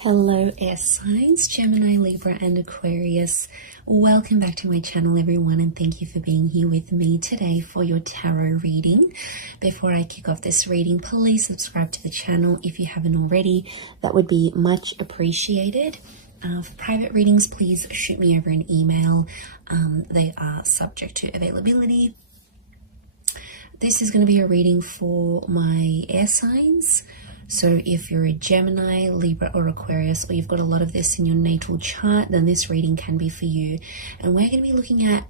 Hello air signs, Gemini, Libra and Aquarius. Welcome back to my channel everyone, and thank you for being here with me today for your tarot reading. Before I kick off this reading, please subscribe to the channel if you haven't already. That would be much appreciated. For private readings, please shoot me over an email. They are subject to availability. This is going to be a reading for my air signs. So if you're a Gemini, Libra or Aquarius, or you've got a lot of this in your natal chart, then this reading can be for you. And we're going to be looking at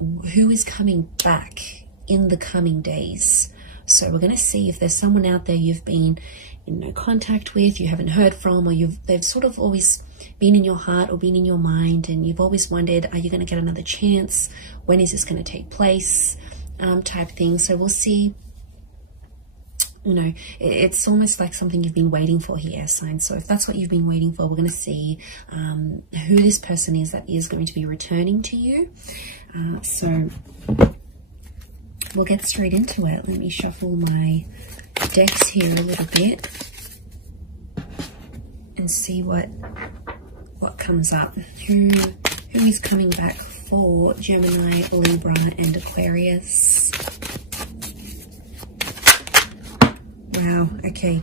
who is coming back in the coming days. So we're going to see if there's someone out there you've been in no contact with, you haven't heard from, or they've sort of always been in your heart or been in your mind, and you've always wondered, are you going to get another chance? When is this going to take place? Type thing. So we'll see. You know, it's almost like something you've been waiting for here, signs. So if that's what you've been waiting for, we're going to see who this person is that is going to be returning to you. So we'll get straight into it. Let me shuffle my decks here a little bit and see what comes up. Who is coming back for Gemini, Libra and Aquarius? Wow, okay.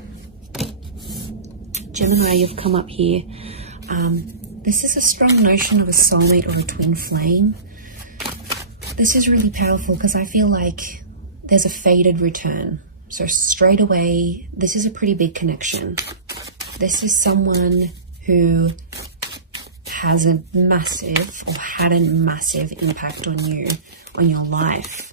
Gemini, you've come up here. This is a strong notion of a soulmate or a twin flame. This is really powerful because I feel like there's a fated return. So straight away, this is a pretty big connection. This is someone who has a massive or had a massive impact on you, on your life.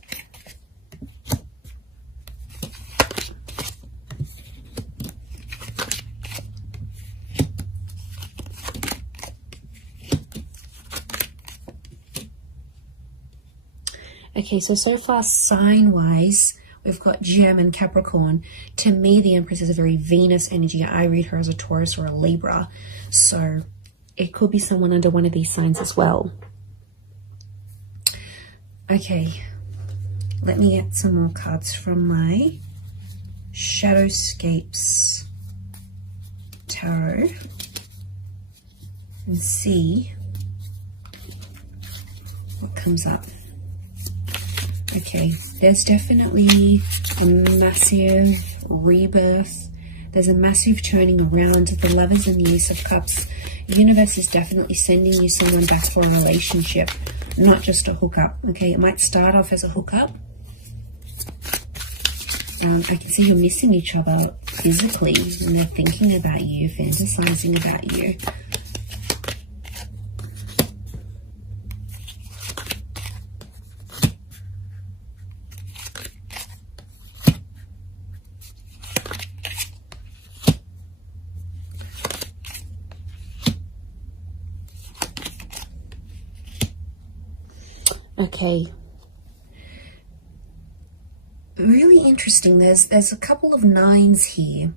Okay, so far sign-wise, we've got Gem and Capricorn. To me, the Empress is a very Venus energy. I read her as a Taurus or a Libra. So it could be someone under one of these signs as well. Okay, let me get some more cards from my Shadowscapes Tarot and see what comes up. Okay, there's definitely a massive rebirth. There's a massive turning around. The Lovers and the Ace of Cups. The universe is definitely sending you someone back for a relationship, not just a hookup. Okay, it might start off as a hookup. I can see you're missing each other physically, and they're thinking about you, fantasizing about you. Okay, really interesting. There's a couple of nines here,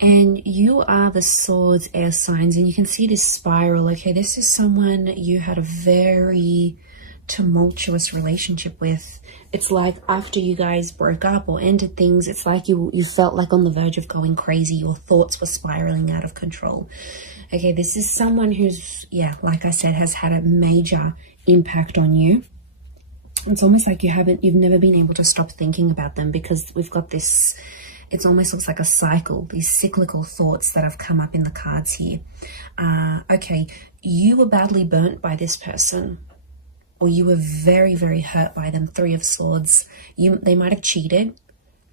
and you are the Swords air signs, and you can see this spiral. Okay, this is someone you had a very tumultuous relationship with. It's like after you guys broke up or ended things, it's like you felt like on the verge of going crazy. Your thoughts were spiraling out of control. Okay, this is someone who's, yeah, like I said, has had a major impact on you. It's almost like you've never been able to stop thinking about them, because we've got this, it almost looks like a cycle, these cyclical thoughts that have come up in the cards here. Okay, you were badly burnt by this person, or you were very, very hurt by them. Three of Swords. They might have cheated.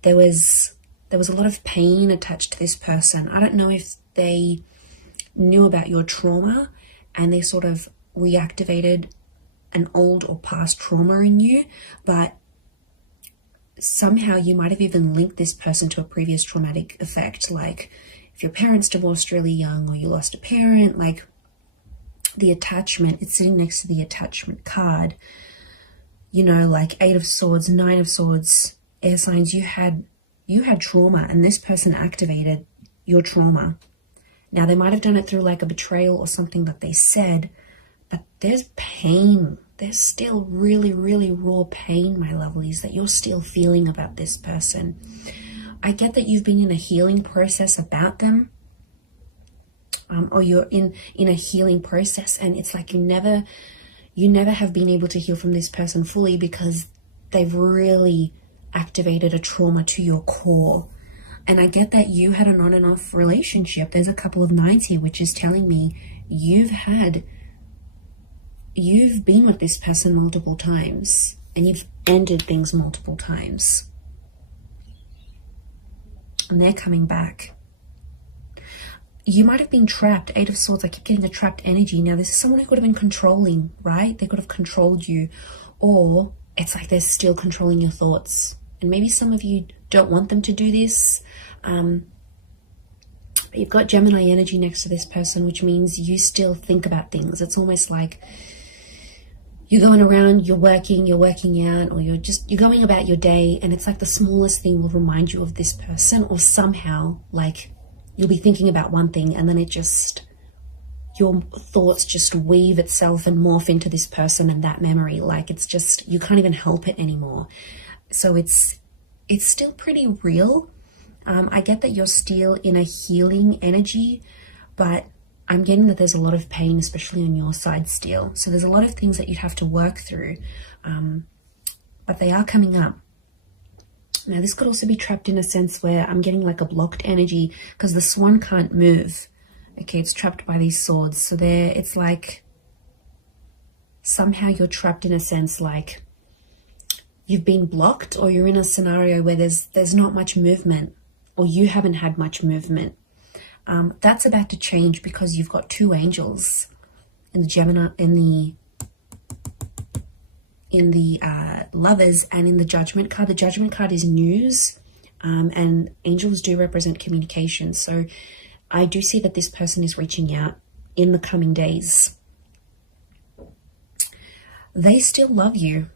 There was a lot of pain attached to this person. I don't know if they knew about your trauma and they sort of reactivated an old or past trauma in you, but somehow you might have even linked this person to a previous traumatic effect, like if your parents divorced really young or you lost a parent. Like the attachment, it's sitting next to the attachment card, you know, like Eight of Swords, Nine of Swords, air signs. You had trauma, and this person activated your trauma. Now they might have done it through like a betrayal or something that they said, but there's pain. There's still really, really raw pain, my lovelies, that you're still feeling about this person. I get that you've been in a healing process about them, or you're in a healing process, and it's like you never have been able to heal from this person fully because they've really activated a trauma to your core. And I get that you had an on and off relationship. There's a couple of nines here, which is telling me you've been with this person multiple times, and you've ended things multiple times. And they're coming back. You might have been trapped. Eight of Swords, I keep getting the trapped energy. Now, this is someone who could have been controlling, right? They could have controlled you. Or it's like they're still controlling your thoughts. And maybe some of you don't want them to do this. You've got Gemini energy next to this person, which means you still think about things. It's almost like you're going around, you're working out, or you're going about your day, and it's like the smallest thing will remind you of this person, or somehow, like, you'll be thinking about one thing and then your thoughts just weave itself and morph into this person and that memory. Like, it's just, you can't even help it anymore. So it's still pretty real. I get that you're still in a healing energy, but I'm getting that there's a lot of pain, especially on your side still. So there's a lot of things that you'd have to work through, but they are coming up. Now, this could also be trapped in a sense where I'm getting like a blocked energy because the swan can't move. Okay, it's trapped by these swords. So it's like somehow you're trapped in a sense like you've been blocked, or you're in a scenario where there's not much movement, or you haven't had much movement. That's about to change because you've got two angels in the Gemini, in the Lovers, and in the Judgment card. The Judgment card is news, and angels do represent communication. So I do see that this person is reaching out in the coming days. They still love you.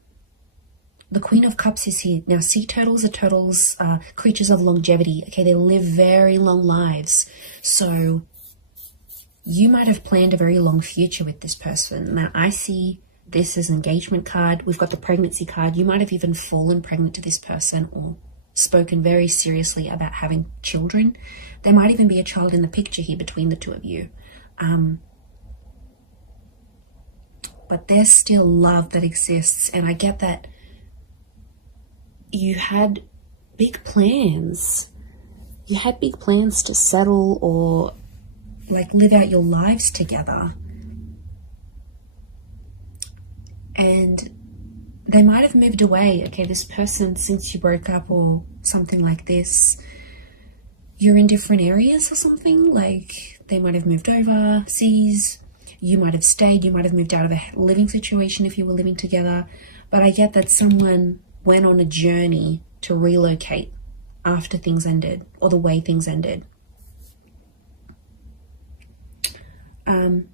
The Queen of Cups is here. Now, sea turtles are creatures of longevity. Okay, they live very long lives. So you might have planned a very long future with this person. Now, I see this as an engagement card. We've got the pregnancy card. You might have even fallen pregnant to this person or spoken very seriously about having children. There might even be a child in the picture here between the two of you. But there's still love that exists. And I get that you had big plans. You had big plans to settle or like live out your lives together. And they might have moved away. Okay, this person, since you broke up or something like this, you're in different areas or something. Like they might have moved overseas. You might have stayed. You might have moved out of a living situation if you were living together. But I get that someone went on a journey to relocate after things ended, or the way things ended.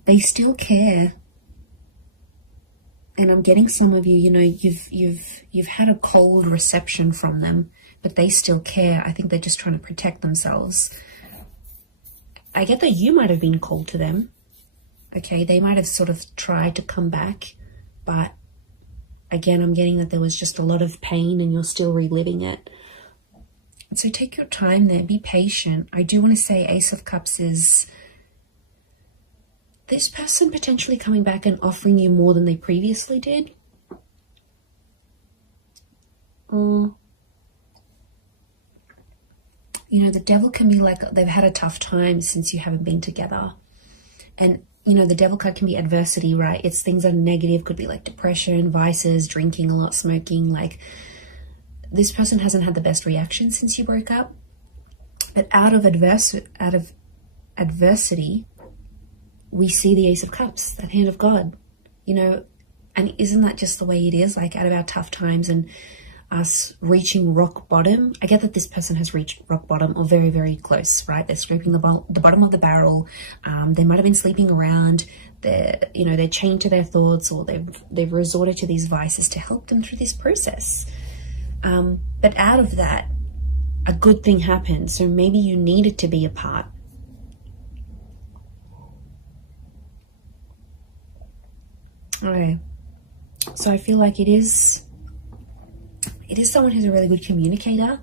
They still care. And I'm getting some of you, you've had a cold reception from them, but they still care. I think they're just trying to protect themselves. I get that you might have been cold to them. Okay, they might have sort of tried to come back, but again, I'm getting that there was just a lot of pain and you're still reliving it. And so take your time there, be patient. I do want to say Ace of Cups is this person potentially coming back and offering you more than they previously did. The devil can be like they've had a tough time since you haven't been together. And the devil card can be adversity, right? It's things that are negative, could be like depression, vices, drinking a lot, smoking. Like this person hasn't had the best reaction since you broke up. But out of adversity, we see the Ace of Cups, that hand of God, and isn't that just the way it is? Like out of our tough times and us reaching rock bottom. I get that this person has reached rock bottom or very, very close, right? They're scraping the bottom of the barrel. They might have been sleeping around. They're chained to their thoughts, or they've resorted to these vices to help them through this process. But out of that, a good thing happened. So maybe you needed to be apart. Okay. So I feel like it is it is someone who's a really good communicator.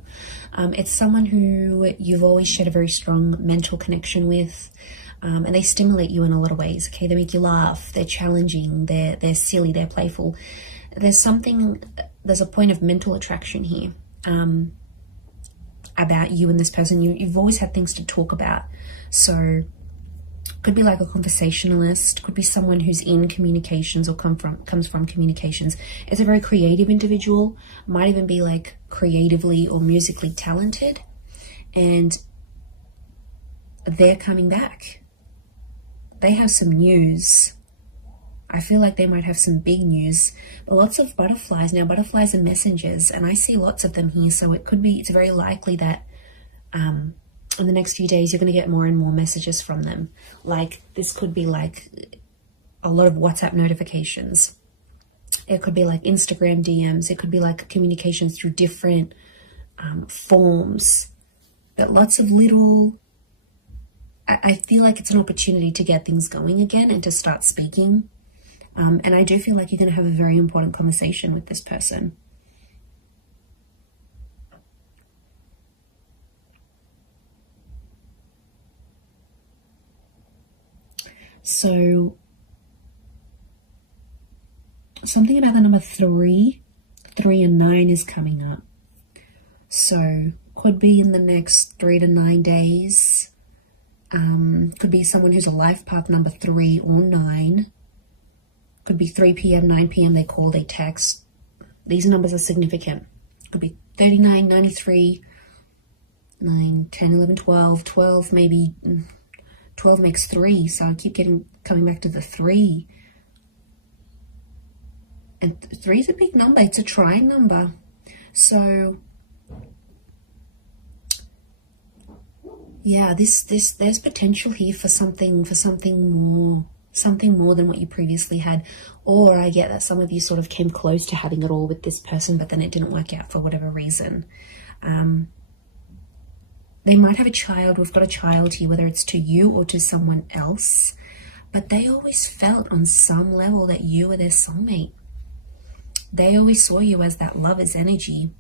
It's someone who you've always shared a very strong mental connection with, and they stimulate you in a lot of ways. Okay, they make you laugh, they're challenging, they're silly, they're playful. There's a point of mental attraction here about you and this person. You've always had things to talk about. So could be like a conversationalist, could be someone who's in communications or comes from communications. It's a very creative individual, might even be like creatively or musically talented, and they're coming back. They have some news. I feel like they might have some big news, but lots of butterflies. Now, butterflies are messengers, and I see lots of them here, so it's very likely that in the next few days, you're going to get more and more messages from them. Like, this could be like a lot of WhatsApp notifications. It could be like Instagram DMs. It could be like communications through different forms. But lots of little... I feel like it's an opportunity to get things going again and to start speaking. And I do feel like you're going to have a very important conversation with this person. So something about the number 3 and 9 is coming up. So could be in the next 3 to 9 days. Could be someone who's a life path number 3 or 9. Could be 3 p.m., 9 p.m. They call, they text. These numbers are significant. Could be 39, 93, 9, 10, 11, 12, 12 maybe... 12 makes 3, so I keep coming back to the 3. And 3 is a big number. It's a trying number. So yeah, there's potential here for something more than what you previously had. Or I get that some of you sort of came close to having it all with this person, but then it didn't work out for whatever reason. They might have a child. We've got a child here, whether it's to you or to someone else. But they always felt on some level that you were their soulmate. They always saw you as that lover's energy.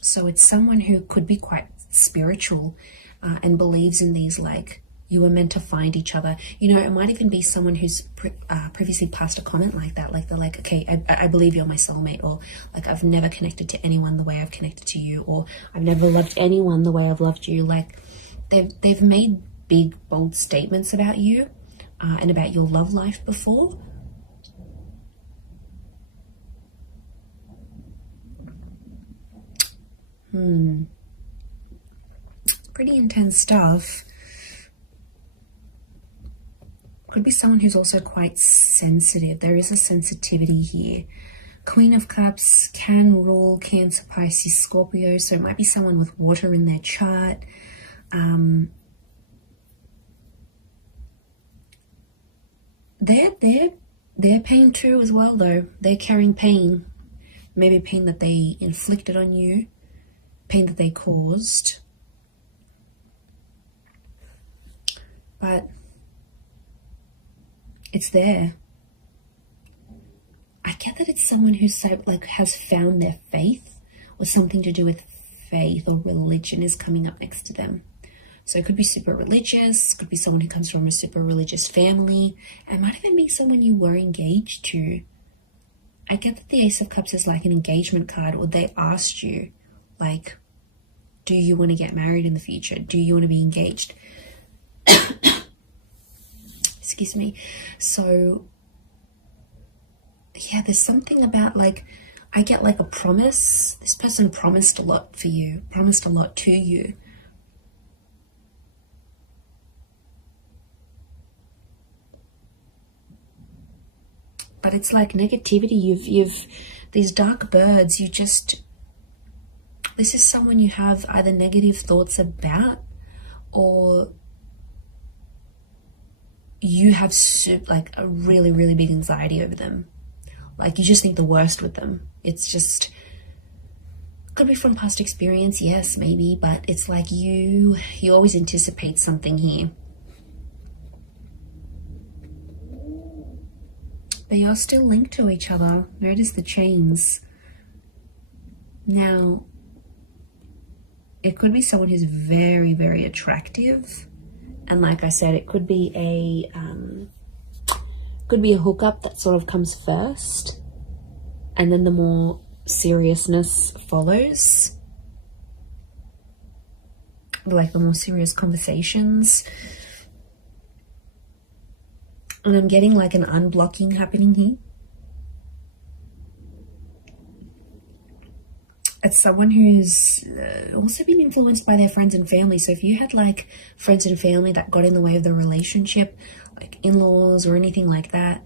So it's someone who could be quite spiritual and believes in these, like, you were meant to find each other. You know, it might even be someone who's previously passed a comment like that. Like, they're like, okay, I believe you're my soulmate. Or like, I've never connected to anyone the way I've connected to you. Or I've never loved anyone the way I've loved you. Like, they've made big, bold statements about you and about your love life before. Pretty intense stuff. Could be someone who's also quite sensitive. There is a sensitivity here. Queen of Cups can rule Cancer, Pisces, Scorpio. So it might be someone with water in their chart. They're pain too as well, though. They're carrying pain. Maybe pain that they inflicted on you. Pain that they caused. But it's there. I get that it's someone who's like has found their faith, or something to do with faith or religion is coming up next to them. So it could be super religious, could be someone who comes from a super religious family. It might even be someone you were engaged to. I get that the Ace of Cups is like an engagement card, or they asked you, like, do you want to get married in the future? Do you want to be engaged? Excuse me. So yeah, there's something about, like, I get like a promise. This person promised a lot for you, promised a lot to you. But it's like negativity. You've these dark birds. This is someone you have either negative thoughts about, or you have like a really, really big anxiety over them. Like, you just think the worst with them. It's just, could be from past experience, yes, maybe, but it's like you always anticipate something here. but you're still linked to each other. Notice the chains. Now, it could be someone who's very, very attractive. And like I said, it could be a hookup that sort of comes first, and then the more seriousness follows, like the more serious conversations. And I'm getting like an unblocking happening here. It's someone who's also been influenced by their friends and family. So if you had like friends and family that got in the way of the relationship, like in-laws or anything like that,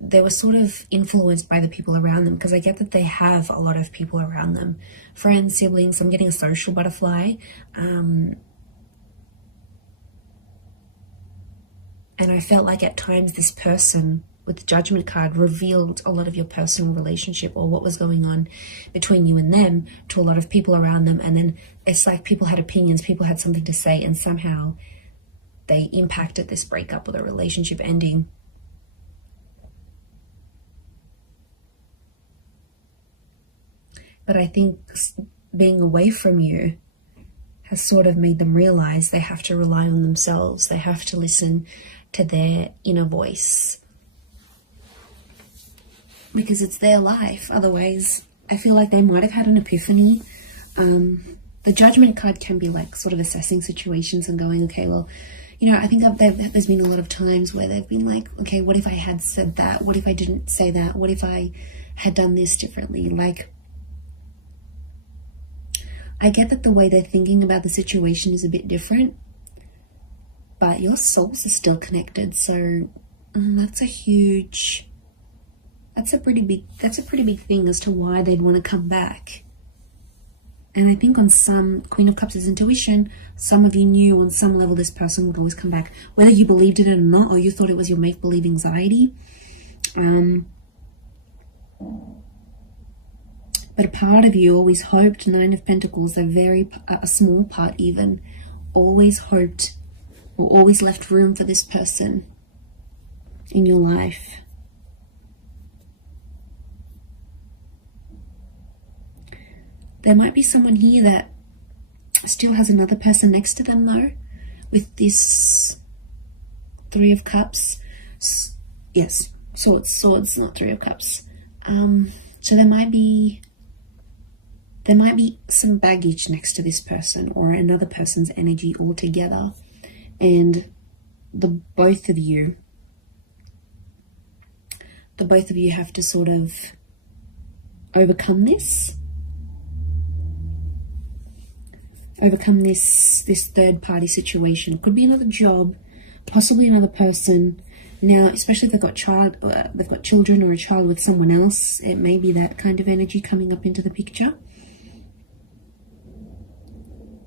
they were sort of influenced by the people around them, because I get that they have a lot of people around them. Friends, siblings, I'm getting a social butterfly. And I felt like at times this person with the Judgment card revealed a lot of your personal relationship or what was going on between you and them to a lot of people around them. And then it's like people had opinions, people had something to say, and somehow they impacted this breakup or the relationship ending. But I think being away from you has sort of made them realize they have to rely on themselves. They have to listen to their inner voice, because it's their life. Otherwise, I feel like they might have had an epiphany. The Judgment card can be like sort of assessing situations and going, okay, well, you know, I think there's been a lot of times where they've been like, okay, what if I had said that? What if I didn't say that? What if I had done this differently? Like, I get that the way they're thinking about the situation is a bit different, but your souls are still connected. So that's a pretty big thing as to why they'd want to come back. And I think on some, Queen of Cups is intuition. Some of you knew on some level this person would always come back, whether you believed it or not, or you thought it was your make-believe anxiety. But a part of you always hoped, 9 of Pentacles, a small part even, always hoped or always left room for this person in your life. There might be someone here that still has another person next to them though, with this 3 of Cups. Yes, swords, not 3 of Cups. So there might be some baggage next to this person or another person's energy altogether. And the both of you have to sort of overcome this third party situation. It could be another job, possibly another person. Now, especially if they've got children or a child with someone else, it may be that kind of energy coming up into the picture.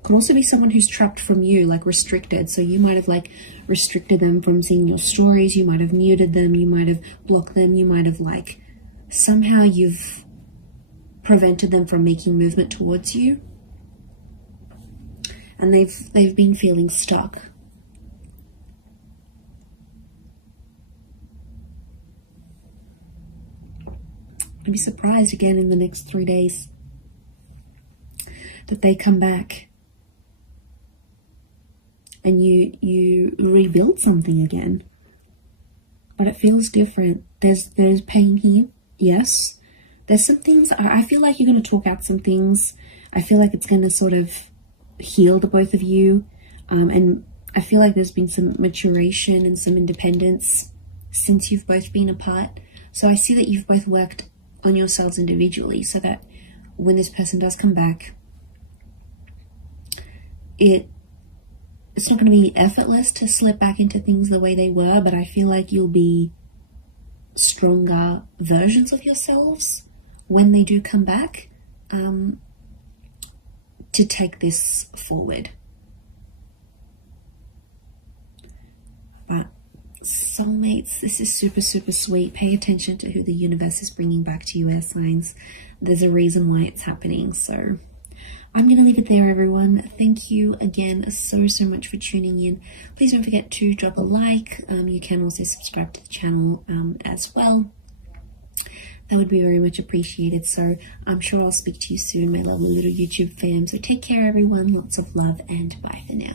Could also be someone who's trapped from you, like restricted. So you might have like restricted them from seeing your stories. You might have muted them. You might have blocked them. You might have like somehow you've prevented them from making movement towards you. And they've been feeling stuck. I'd be surprised again in the next 3 days that they come back and you rebuild something again. But it feels different. There's pain here, yes. There's some things, I feel like you're going to talk out some things. I feel like it's going to sort of heal the both of you. And I feel like there's been some maturation and some independence since you've both been apart. So I see that you've both worked on yourselves individually so that when this person does come back, it's not going to be effortless to slip back into things the way they were, but I feel like you'll be stronger versions of yourselves when they do come back, to take this forward. But soulmates, this is super, super sweet. Pay attention to who the universe is bringing back to you, air signs. There's a reason why it's happening. So I'm going to leave it there, everyone. Thank you again so much for tuning in. Please don't forget to drop a like. You can also subscribe to the channel as well. that would be very much appreciated. So I'm sure I'll speak to you soon, my lovely little YouTube fam. So take care, everyone. Lots of love, and bye for now.